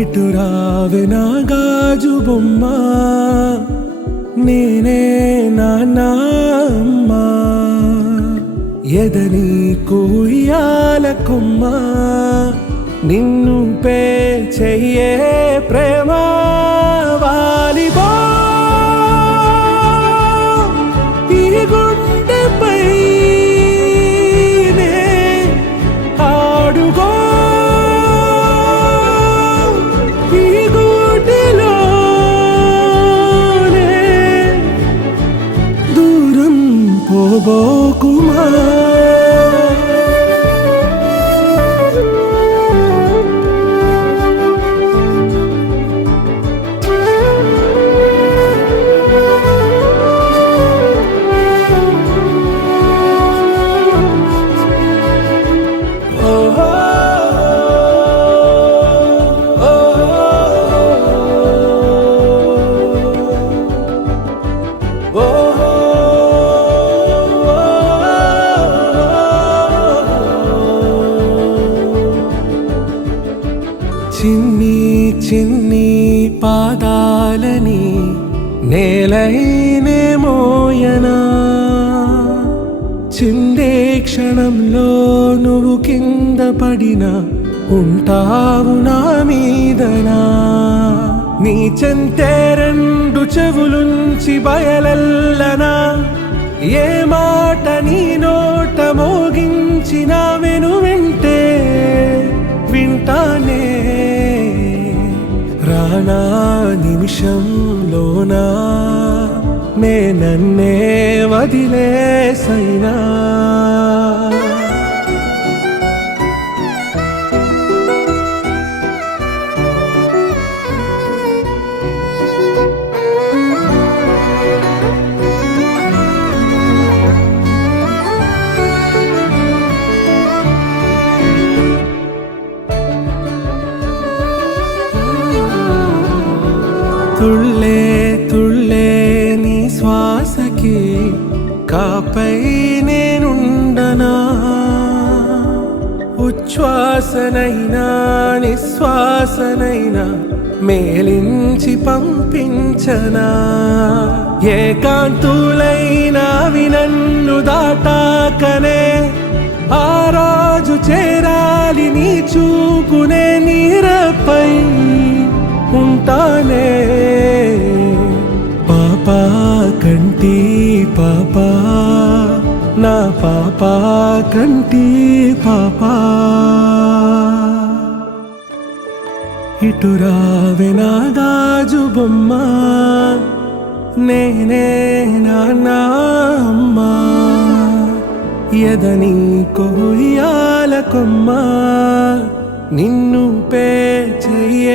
ఇటు రావే నా గాజు బొమ్మ, నేనే నాన్న అమ్మ. ఎదని కుయ్యాల కొమ్మ, నిన్ను పే చెయ్యే ప్రేమ వాలిబో. ఈ గుండెపై నే ఆడుగో, ఈ గుడిలోనే దూరం పోబోకుమా. చిన్ని చిన్ని పాదాలని నేలైనే మోయనా, చిందే క్షణంలో నువ్వు కింద పడినా ఉంటావు నా మీదనా. నీ చెంతే రెండు చెవులుంచి బయలెల్లనా, ఏ మాట నీ నోట మోగించిన వెను వింటే వింటానే. రానా నిమిషంలోనా నే నన్నే వదిలేసైనా. తుళ్ళే తుళ్ళే నీ శ్వాసకి కాపై నేనుండనా, ఉచ్ఛ్వాసనైనా నిశ్వాసనైనా మేలించి పంపించనా. ఏకాంతులైనా నన్ను దాటాకనే ఆ రోజు చేరాలి నీ చూపునే నీరపై ఉంటానే. పాపా కంటి పాపా, నా పాపా కంటి పాపా. ఇటు రావే నా గాజు బొమ్మ, నేనే నాన్న అమ్మ. ఎదని కొయ్యాల కొమ్మ, నిన్ను పే చెయ్యే